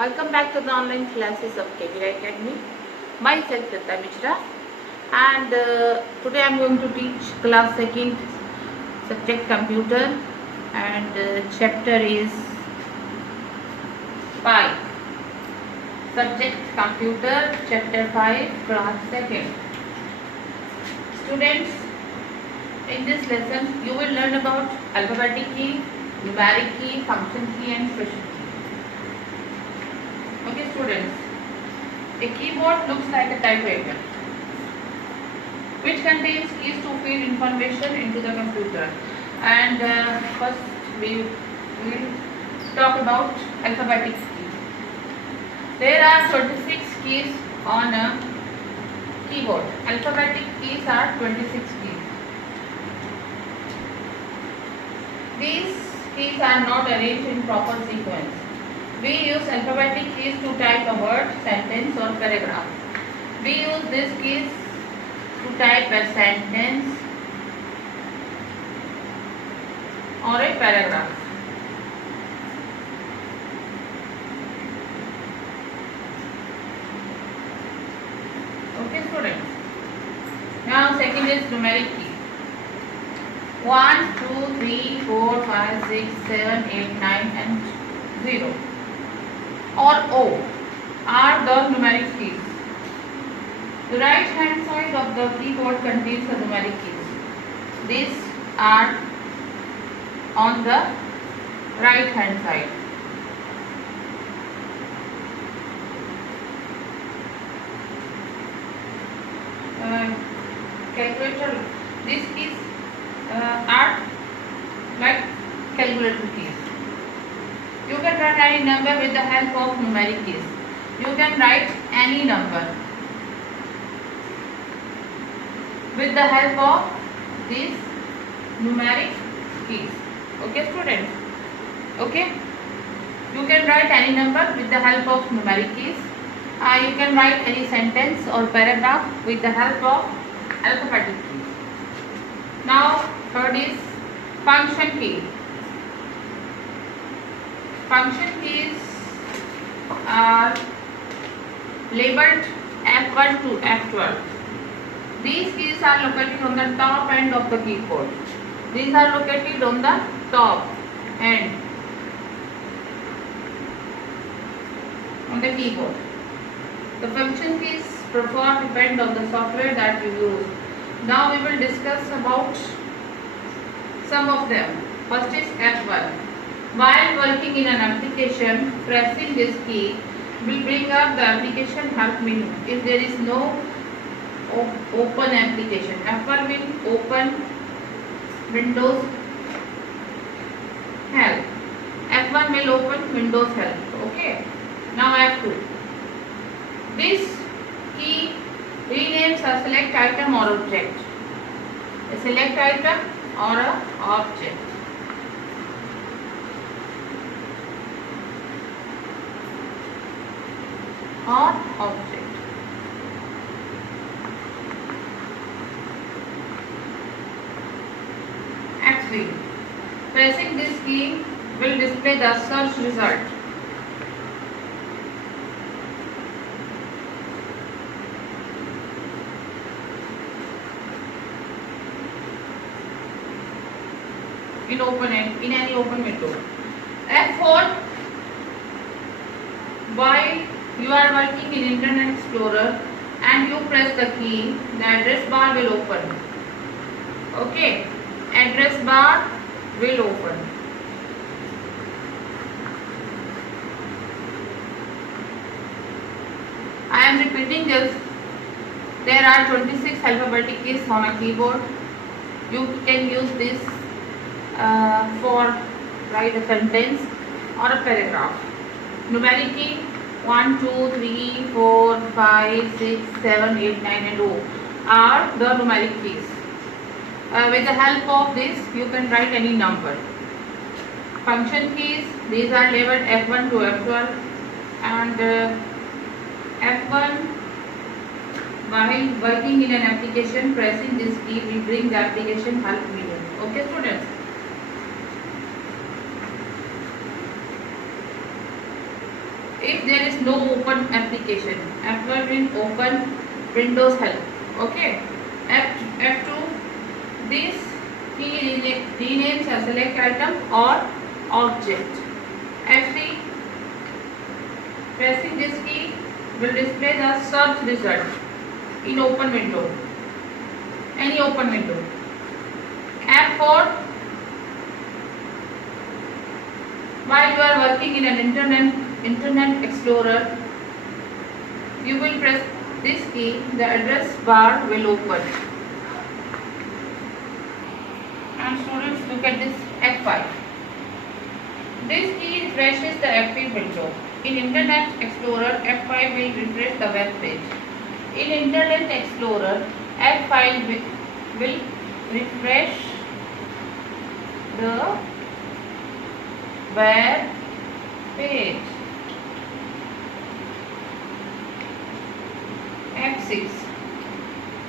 Welcome back to the online classes of KVI Academy. Myself Lata Mishra, and today I am going to teach class 2nd subject computer, and chapter is 5. Subject computer, chapter 5, class 2nd. Students, in this lesson you will learn about alphabetic key, numeric key, function key and question key. Okay students, a keyboard looks like a typewriter which contains keys to feed information into the computer. And first we will talk about alphabetic keys. There are 26 keys on a keyboard. Alphabetic keys are 26 keys. These keys are not arranged in proper sequence. We use alphabetic keys to type a word, sentence or paragraph. We use these keys to type a sentence or a paragraph. Okay students. Now second is numeric key. 1, 2, 3, 4, 5, 6, 7, 8, 9 and 0 or O are the numeric keys. The right hand side of the keyboard contains the numeric keys. These are on the right hand side. Calculator. These keys are like calculator keys. You can write any number with the help of numeric keys. You can write any number with the help of these numeric keys. Okay students? Okay? You can write any number with the help of numeric keys. You can write any sentence or paragraph with the help of alphabetic keys. Now third is function key. Function keys are labeled F1 to F12. These keys are located on the top end of the keyboard. These are located on the top end on the keyboard. The function keys perform depend on the software that you use. Now we will discuss about some of them. First is F1. While working in an application, pressing this key will bring up the application help menu. If there is no open application, F1 will open Windows help. F1 will open Windows help. Okay. Now F2. This key renames a select item or object. A select item or a object. Or object. F3. Pressing this key will display the search result. In any open window. F4. While you are working in Internet Explorer and you press the key, the address bar will open. Okay, address bar will open. I am repeating this. There are 26 alphabetic keys on a keyboard. You can use this for write a sentence or a paragraph. Numeric key 1, 2, 3, 4, 5, 6, 7, 8, 9 and O are the numeric keys. With the help of this you can write any number. Function keys, these are labeled F1 to F12 and F1 while working in an application, pressing this key will bring the application help menu. Okay students? if there is no open application. F1 means open Windows help. Okay. F2, this key renames a select item or object. F3, pressing this key will display the search result in open window, any open window. F4, while you are working in an Internet Explorer, you will press this key, the address bar will open. And students, look at this F5. This key refreshes the F3 window. In Internet Explorer, F5 will refresh the web page. In Internet Explorer, F5 will refresh the web page. F6.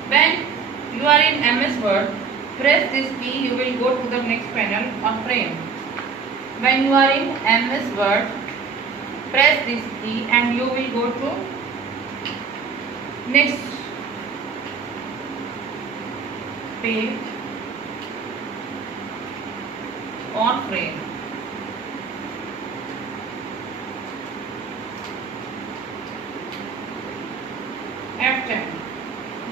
When you are in MS Word, press this key, you will go to the next panel or frame. When you are in MS Word, press this key and you will go to next page or frame. F10.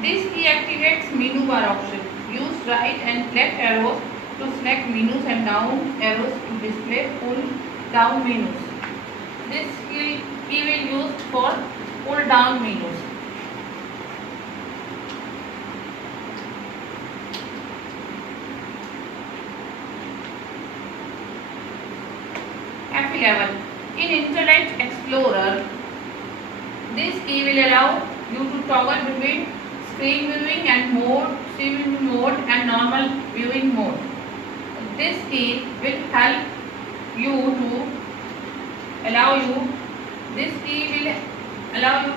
This key activates menu bar option. Use right and left arrows to select menus and down arrows to display pull down menus. This key will use for pull down menus. F11. In Internet Explorer, this key will allow you to toggle between screen viewing and normal viewing mode. This key will help you to allow you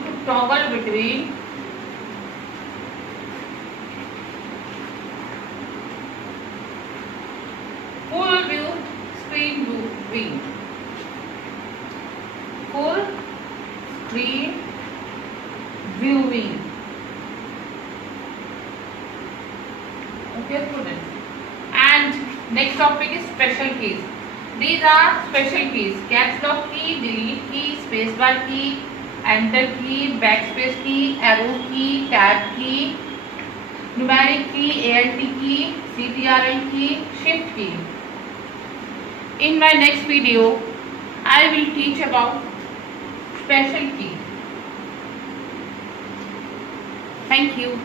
to toggle between full view screen viewing, full screen viewing. Okay, students. And next topic is special keys. These are special keys: caps lock key, delete key, spacebar key, enter key, backspace key, arrow key, tab key, numeric key, alt key, ctrl key, shift key. In my next video, I will teach about special key. Thank you.